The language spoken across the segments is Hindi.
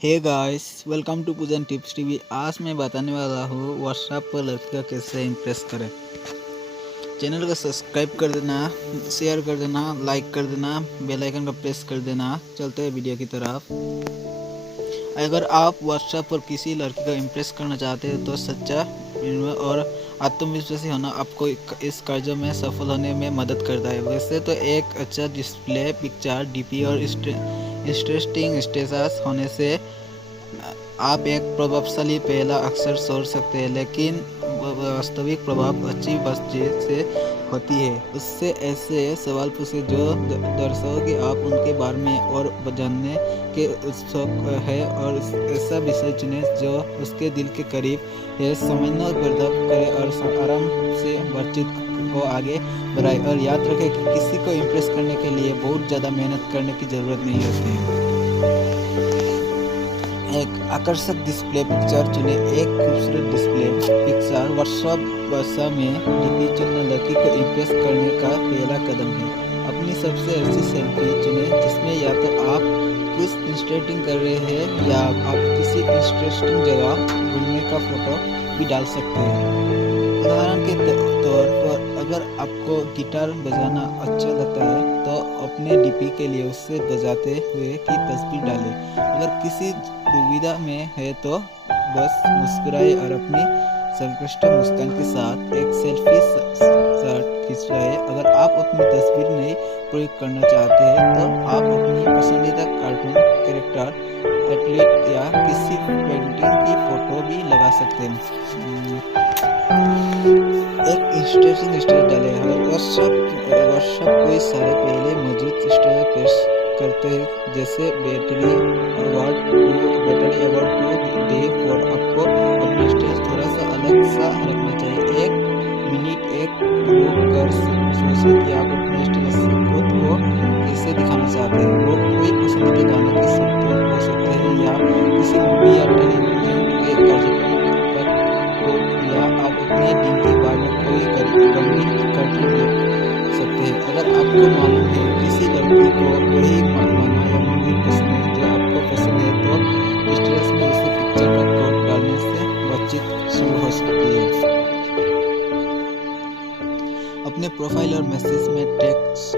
हे गाइस, वेलकम टू पूजन टिप्स टीवी। आज मैं बताने वाला हूँ व्हाट्सएप पर लड़की का कैसे इम्प्रेस करें। चैनल को सब्सक्राइब कर देना, शेयर कर देना, लाइक कर देना, बेल आइकन का प्रेस कर देना। चलते हैं वीडियो की तरफ। अगर आप व्हाट्सएप पर किसी लड़की को इम्प्रेस करना चाहते हैं तो सच्चा और आत्मविश्वासी होना आपको इस कार्य में सफल होने में मदद करता है। वैसे तो एक अच्छा डिस्प्ले पिक्चर, डीपी और इंटरेस्टिंग स्टेटस होने से आप एक प्रभावशाली पहला अक्षर छोड़ सकते हैं, लेकिन वास्तविक प्रभाव अच्छी बातचीत से होती है। उससे ऐसे सवाल पूछे जो दर्शाओ कि आप उनके बारे में और जानने के उत्सुक है, और ऐसा विषय चुने जो उसके दिल के करीब है। समझना बर्दाश्त करें और आराम से बातचीत को आगे बढ़ाए। और याद रखें कि किसी को इम्प्रेस करने के लिए बहुत ज़्यादा मेहनत करने की ज़रूरत नहीं होती है। एक आकर्षक डिस्प्ले पिक्चर चुने। एक खूबसूरत डिस्प्ले पिक्चर व्हाट्सएप भाषा में डीपी चुनना लड़की को इम्प्रेस करने का पहला कदम है। अपनी सबसे अच्छी सेल्फी चुने जिसमें या तो आप कुछ इंटरेस्टिंग कर रहे हैं या आप किसी इंटरेस्टिंग जगह घूमने का फोटो भी डाल सकते हैं। उदाहरण के तौर पर अगर आपको गिटार बजाना अच्छा लगता है तो अपने डीपी के लिए उससे बजाते हुए की तस्वीर डालें। अगर किसी दुविधा में है तो बस मुस्कुराए और अपनी सर्वश्रेष्ठ मुस्कान के साथ एक सेल्फी शॉट खिंचवाएं। अगर आप अपनी तस्वीर नहीं प्रयोग करना चाहते हैं तो आप अपनी पसंदीदा कार्टून कैरेक्टर, एथलीट या किसी पेंटिंग की फोटो भी लगा सकते हैं। एक इंटरेस्टिंग स्टेटस डालें। व्हाट्सएप कोई सारे पहले मौजूद स्टेटस पेश करते हैं, जैसे battery award today for. आपको अपना स्टेटस थोड़ा सा अलग सा रखना चाहिए। एक मिनट एक रुक कर सोचें कि आप अपने स्टेटस से खुद को कैसे दिखाना चाहते हैं। वो कोई पसंदीदा गाने के शब्द हो सकते हैं या किसी मूवी या टेलीविजन के कार्यक्रम पर हो, या आप अपने दिन के बारे में कोई गंभीर कार्टून लिख सकते हैं। अगर आपको मालूम है किसी लड़की को वही गाना या मूवी पसंद है जो आपको पसंद है तो स्टेटस में उसे पिक्चर का कोड डालने से बातचीत शुरू हो सकती है। अपने प्रोफाइल और मैसेज में टेक्स्ट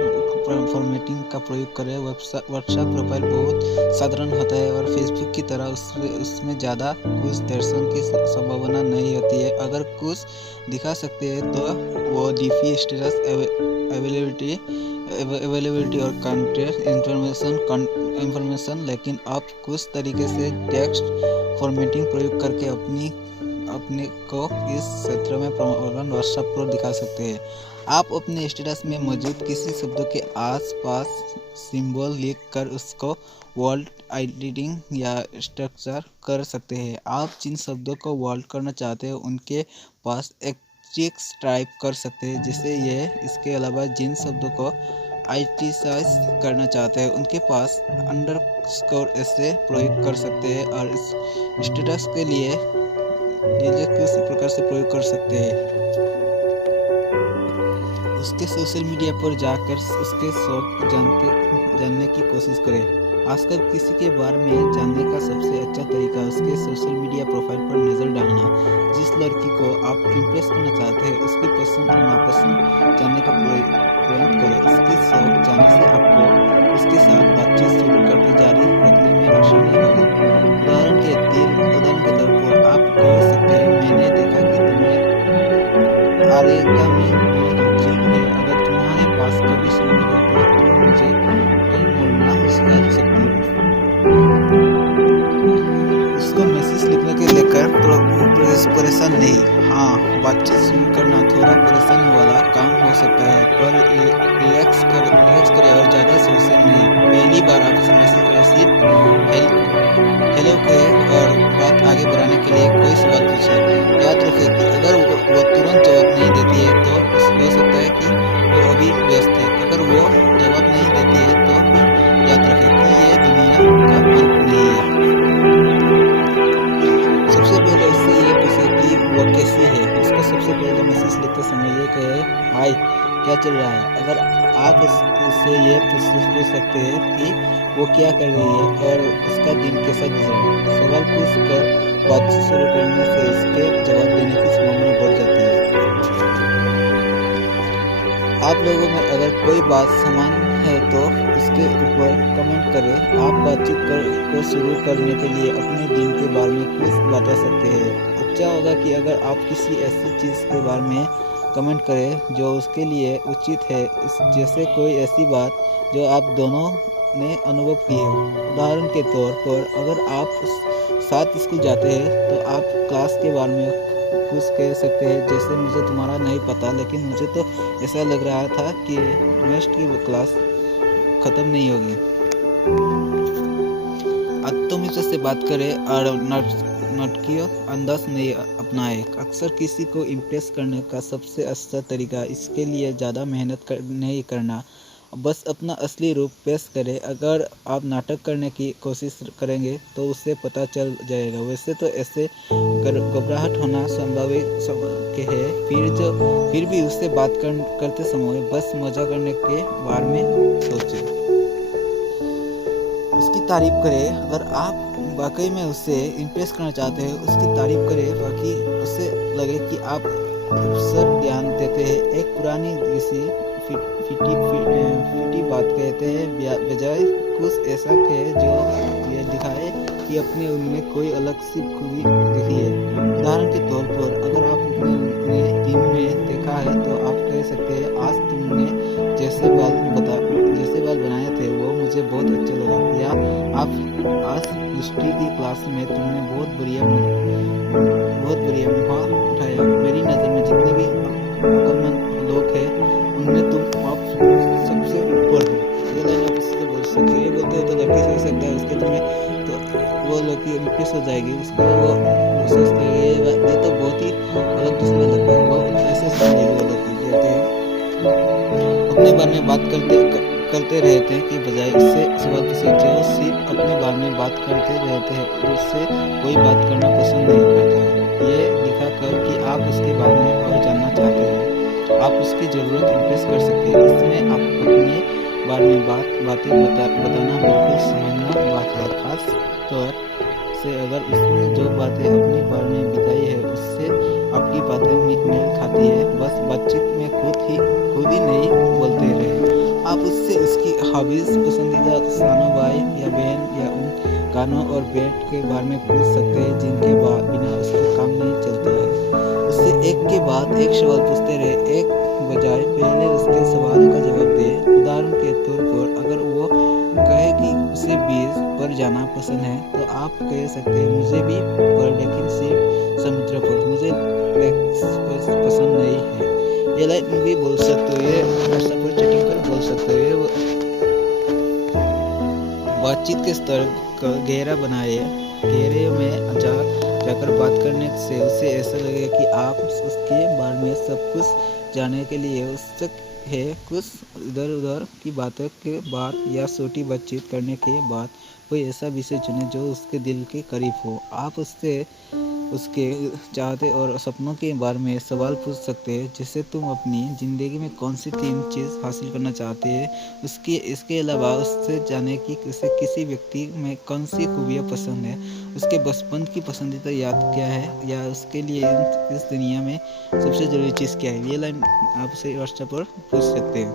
फॉर्मेटिंग का प्रयोग करें। व्हाट्सएप प्रोफाइल बहुत साधारण होता है और फेसबुक की तरह उसमें ज़्यादा कुछ दर्शन की संभावना नहीं होती है। अगर कुछ दिखा सकते हैं तो वो डीपी, स्टेटस, अवेलेबिलिटी और कंटेंट इंफॉर्मेशन। लेकिन आप कुछ तरीके से टेक्स्ट फॉर्मेटिंग प्रयोग करके अपने को इस क्षेत्र में व्हाट्सएप पर दिखा सकते हैं। आप अपने स्टेटस में मौजूद किसी शब्दों के आसपास सिंबल लिख कर उसको वर्ड एडिटिंग या स्ट्रक्चर कर सकते हैं। आप जिन शब्दों को वर्ड करना चाहते हैं उनके पास एक चेक्स टाइप कर सकते हैं जैसे ये। इसके अलावा जिन शब्दों को आइटैलिसाइज करना चाहते हैं उनके पास अंडरस्कोर ऐसे प्रयोग कर सकते हैं। और इस स्टेटस के लिए किस प्रकार से प्रयोग कर सकते हैं। उसके सोशल मीडिया पर जाकर उसके शौक जानने की कोशिश करें। आजकल किसी के बारे में जानने का सबसे अच्छा तरीका उसके सोशल मीडिया प्रोफाइल पर नज़र डालना। जिस लड़की को आप इम्प्रेस करना चाहते हैं उसकी पसंद और नापसंद जानने का प्रयत्न करें। उसकी शौक जानने से आपको उसके साथ बातचीत शुरू करके जारी रखने में आसानी होगी। उदाहरण के तौर पर आप कह सकते हैं, मैंने देखा कि तुम्हें आरेगामी में रुचि है। अगर तुम्हारे पास कभी समय हो तो तुम मुझे पेन मोड़ना सिखा सकती हो। उसको मैसेज लिखने के लेकर परेशान नहीं। हाँ, बातचीत शुरू करना थोड़ा परेशानी वाला काम हो सकता है, पर रिलैक्स करें और ज़्यादा सोचे नहीं। पहली बार आप मैसेज करें, सिर्फ हेलो कहें और बात आगे बढ़ाने के लिए कोई सवाल पूछें। याद रखें कि अगर वो तुरंत जवाब नहीं देती है तो हो सकता है कि वो अभी व्यस्त है। अगर वो जवाब नहीं देती है तो भी याद रखें कि ये दुनिया का अंत नहीं है। सबसे पहले उससे ये पूछें कि वो कैसी है। उसको सबसे पहले मैसेज लिखते समय ये कहे, हाय क्या चल रहा है। अगर आप उससे ये पूछ सकते हैं कि वो क्या कर रही है और उसका दिन कैसा गुजरा। सवाल पूछ कर बातचीत शुरू करने से इसके जवाब देने की संभावना बढ़ जाती है। आप लोगों में अगर कोई बात समान है तो इसके ऊपर कमेंट करें। आप बातचीत को शुरू करने के लिए अपने दिन के बारे में कुछ बता सकते हैं। अच्छा होगा कि अगर आप किसी ऐसी चीज़ के बारे में कमेंट करें जो उसके लिए उचित है, जैसे कोई ऐसी बात जो आप दोनों ने अनुभव की हो। उदाहरण के तौर पर अगर आप साथ स्कूल जाते हैं तो आप क्लास के बारे में कुछ कह सकते हैं, जैसे मुझे तुम्हारा नहीं पता लेकिन मुझे तो ऐसा लग रहा था कि नेक्स्ट की क्लास ख़त्म नहीं होगी। आत्मविश्वास से बात करें और नाटकीय अंदाज नहीं अपनाएं। अक्सर किसी को इम्प्रेस करने का सबसे अच्छा तरीका इसके लिए ज़्यादा मेहनत नहीं करना, बस अपना असली रूप पेश करें। अगर आप नाटक करने की कोशिश करेंगे तो उससे पता चल जाएगा। वैसे तो ऐसे घबराहट होना स्वाभाविक है, फिर भी उससे बात करते समय बस मजा करने के बारे में सोचें। उसकी तारीफ करें। अगर आप वाकई में उससे इम्प्रेस करना चाहते हैं, उसकी तारीफ करें ताकि उससे लगे कि आप सब ध्यान देते हैं। एक पुरानी किसी फिटी बात कहते हैं बजाय कुछ ऐसा कहे जो ये दिखाए कि अपने उनमें कोई अलग सी खूबी दिखी है। उदाहरण के तौर पर अगर आप अपने दिन में देखा है तो आप कह सकते हैं, आज तुमने जैसे बाल बनाए थे वो मुझे बहुत अच्छा लगा। या आप आज हिस्ट्री की क्लास में तुमने बहुत बढ़िया मुहा उठाया। मेरी नज़र में जितने भी अक्लमंद लोग हैं उनमें तुम आप सबसे ऊपर हो। ये लाइन आप इससे बोल सकते हो। ये बोलते हो तो लड़की सोच सकता है उसके तुम्हें तो वो लड़की इम्प्रेस हो जाएगी, उसको वो सोचता है ये तो बहुत ही अलग दूसरा लगता है, वो ऐसे समझेगी। वो लड़की कहते हैं अपने बारे में बात करते रहते हैं कि बजाय इससे सवाल पूछे जो सिर्फ अपने बारे में बात करते रहते हैं, उससे कोई बात करना पसंद नहीं करता है। ये दिखाकर कि आप उसके बारे में और जानना चाहते हैं, आप उसकी ज़रूरत इम्प्रेस कर सकते हैं। इसमें आप अपने बारे में बातें बताना बिल्कुल समझना बात है। खास तौर से अगर उसने जो बातें अपने बारे में बताई है उससे आपकी बातें मेल खाती है, बस बातचीत में खुद ही नहीं बोलते रहे। आप उससे उसकी हॉबीज, पसंदीदा स्थानों, भाई या बहन या उन गानों और बैंड के बारे में पूछ सकते हैं जिनके बिना उसका काम नहीं चलता है। उससे एक के बाद एक सवाल पूछते रहे, एक बजाय पहले उसके सवाल का जवाब दे। उदाहरण के तौर पर अगर वो कहे कि उसे बीच पर जाना पसंद है तो आप कह सकते हैं, मुझे भी, पर लेकिन सिर्फ समुद्र पर, मुझे पसंद नहीं है। ये लाइन भी बोल सकते हो, ये व्हाट्सएप पर चैटिंग कर बोल सकते हो। बातचीत के स्तर को गहरा बनाए। गहरे में जाकर बात करने से उसे ऐसा लगेगा कि आप उसके बारे में सब कुछ जानने के लिए उत्सुक है। कुछ इधर-उधर की बातों के बाद या छोटी बातचीत करने के बाद कोई ऐसा विषय चुनें जो उसके दिल के करीब हो। आप उससे उसके चाहते और सपनों के बारे में सवाल पूछ सकते हैं, जैसे तुम अपनी ज़िंदगी में कौन सी 3 चीज़ हासिल करना चाहते हैं। इसके अलावा उससे जाने कि उसे किसी व्यक्ति में कौन सी खूबियाँ पसंद है, उसके बचपन की पसंदीदा याद क्या है, या उसके लिए इस दुनिया में सबसे ज़रूरी चीज़ क्या है। ये लाइन आप उसे व्हाट्सएप पर पूछ सकते हैं।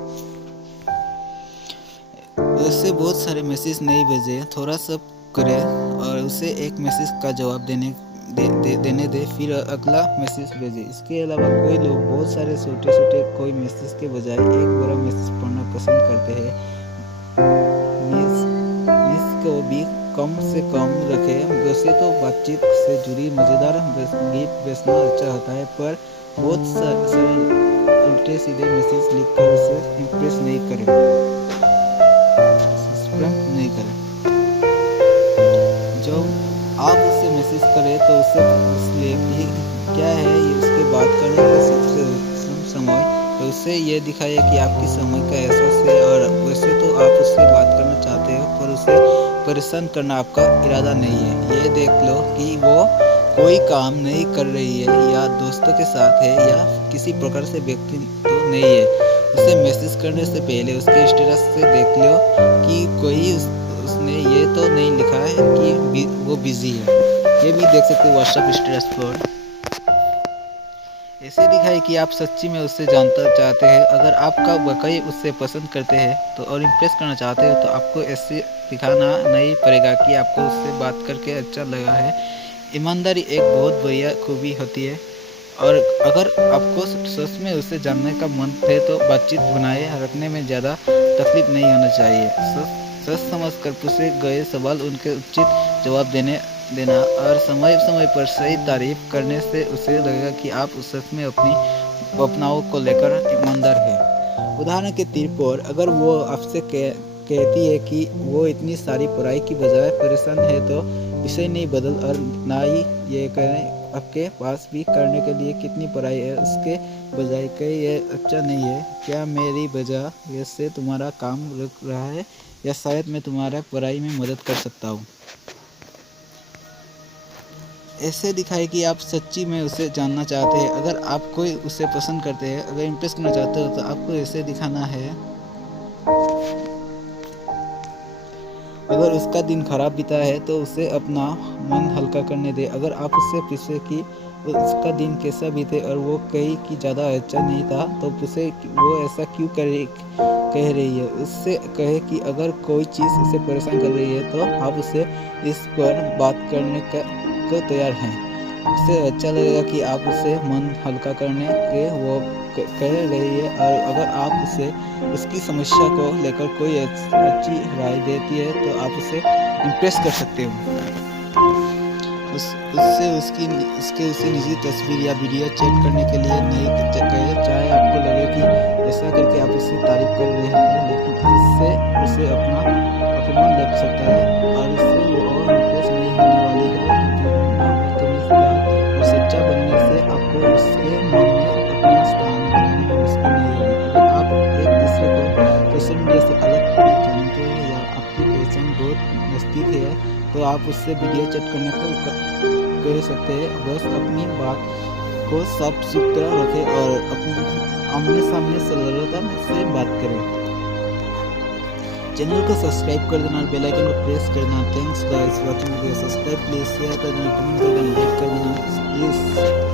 वैसे बहुत सारे मैसेज नहीं भेजे, थोड़ा सा करें और उसे एक मैसेज का जवाब देने दे, फिर अगला मैसेज भेजें। इसके अलावा कोई लोग बहुत सारे छोटे कोई मैसेज के बजाय एक बड़ा मैसेज पढ़ना पसंद करते हैं। मिस को भी कम से कम रखें। वैसे तो बातचीत से जुड़ी मज़ेदार गीत भेजना अच्छा होता है, पर बहुत सारे उल्टे सीधे मैसेज लिखकर उसे इम्प्रेस नहीं करें। जब आप उससे मैसेज करें तो उससे इसलिए कि क्या है ये उसके बात करने का सबसे समय, तो उससे ये दिखाइए कि आपकी समय का एहसास है। और वैसे तो आप उससे बात करना चाहते हो, पर उसे परेशान करना आपका इरादा नहीं है। ये देख लो कि वो कोई काम नहीं कर रही है, या दोस्तों के साथ है, या किसी प्रकार से व्यक्ति तो नहीं है। उसे मैसेज करने से पहले उसके स्टेटस से देख लो कि कोई उसने ये तो नहीं लिखा है कि वो बिजी है। ये भी देख सकते हो व्हाट्सएप स्टेटस पर। ऐसे दिखाए कि आप सच्ची में उससे जानना चाहते हैं। अगर आपका वाकई उससे पसंद करते हैं तो और इम्प्रेस करना चाहते हो तो आपको ऐसे दिखाना नहीं पड़ेगा कि आपको उससे बात करके अच्छा लगा है। ईमानदारी एक बहुत बढ़िया खूबी होती है। और अगर आपको सच में उससे जानने का मन है तो बातचीत बनाए रखने में ज़्यादा तकलीफ नहीं होना चाहिए। सच समझ कर पूछे गए सवाल उनके उचित जवाब देना और समय समय पर सही तारीफ करने से उसे लगेगा कि आप सच में अपनी भावनाओं को लेकर ईमानदार है। उदाहरण के तौर पर अगर वो आपसे कहती है कि वो इतनी सारी पढ़ाई की बजाय परेशान है तो विषय नहीं बदल और ना ही ये कहें आपके पास भी करने के लिए कितनी पढ़ाई है, उसके बजाय कहे ये अच्छा नहीं है, क्या मेरी वजह से तुम्हारा काम रुक रहा है या शायद मैं तुम्हारा पढ़ाई में मदद कर सकता हूँ। ऐसे दिखाए कि आप सच्ची में उसे जानना चाहते हैं। अगर आप कोई उसे पसंद करते हैं, अगर इम्प्रेस करना चाहते हो तो आपको ऐसे दिखाना है। अगर उसका दिन खराब बीता है तो उसे अपना मन हल्का करने दे। अगर आप उससे पूछे कि उसका दिन कैसा बीते और वो कहे कि ज़्यादा अच्छा नहीं था तो पूछे वो ऐसा क्यों कह रही है। उससे कहे कि अगर कोई चीज़ उसे परेशान कर रही है तो आप उसे इस पर बात करने को तैयार हैं। उससे अच्छा लगेगा कि आप उसे मन हल्का करने के वो कह रही है। और अगर आप उसे उसकी समस्या को लेकर कोई अच्छी राय देती है तो आप उसे इम्प्रेस कर सकते हो। उससे उसी निजी तस्वीर या वीडियो चेक करने के लिए नहीं कहे। चाहे आपको लगे कि ऐसा करके आप उससे तारीफ कर रहे हैं, लेकिन इससे उसे अपना अपमान लग सकता है और इससे वो और इम्प्रेस नहीं होने वाली है। और सच्चा बनने से आपको उसके मन में अपना स्थान बनाने में मुश्किल नहीं होगी। अगर आप एक दूसरे को सोशल मीडिया से अलग भी जानते हैं या आपकी पहचान बहुत नज़दीक है तो आप उससे वीडियो चैट करने को कह सकते हैं। बस अपनी बात को साफ सुथरा रखें और आमने सामने सरलता से बात करें। चैनल को सब्सक्राइब कर देना और बेल आइकन को प्रेस करना। Thanks guys for watching video. Subscribe please, share कर देना, कमेंट कर देना, लाइक कर देना प्लीज।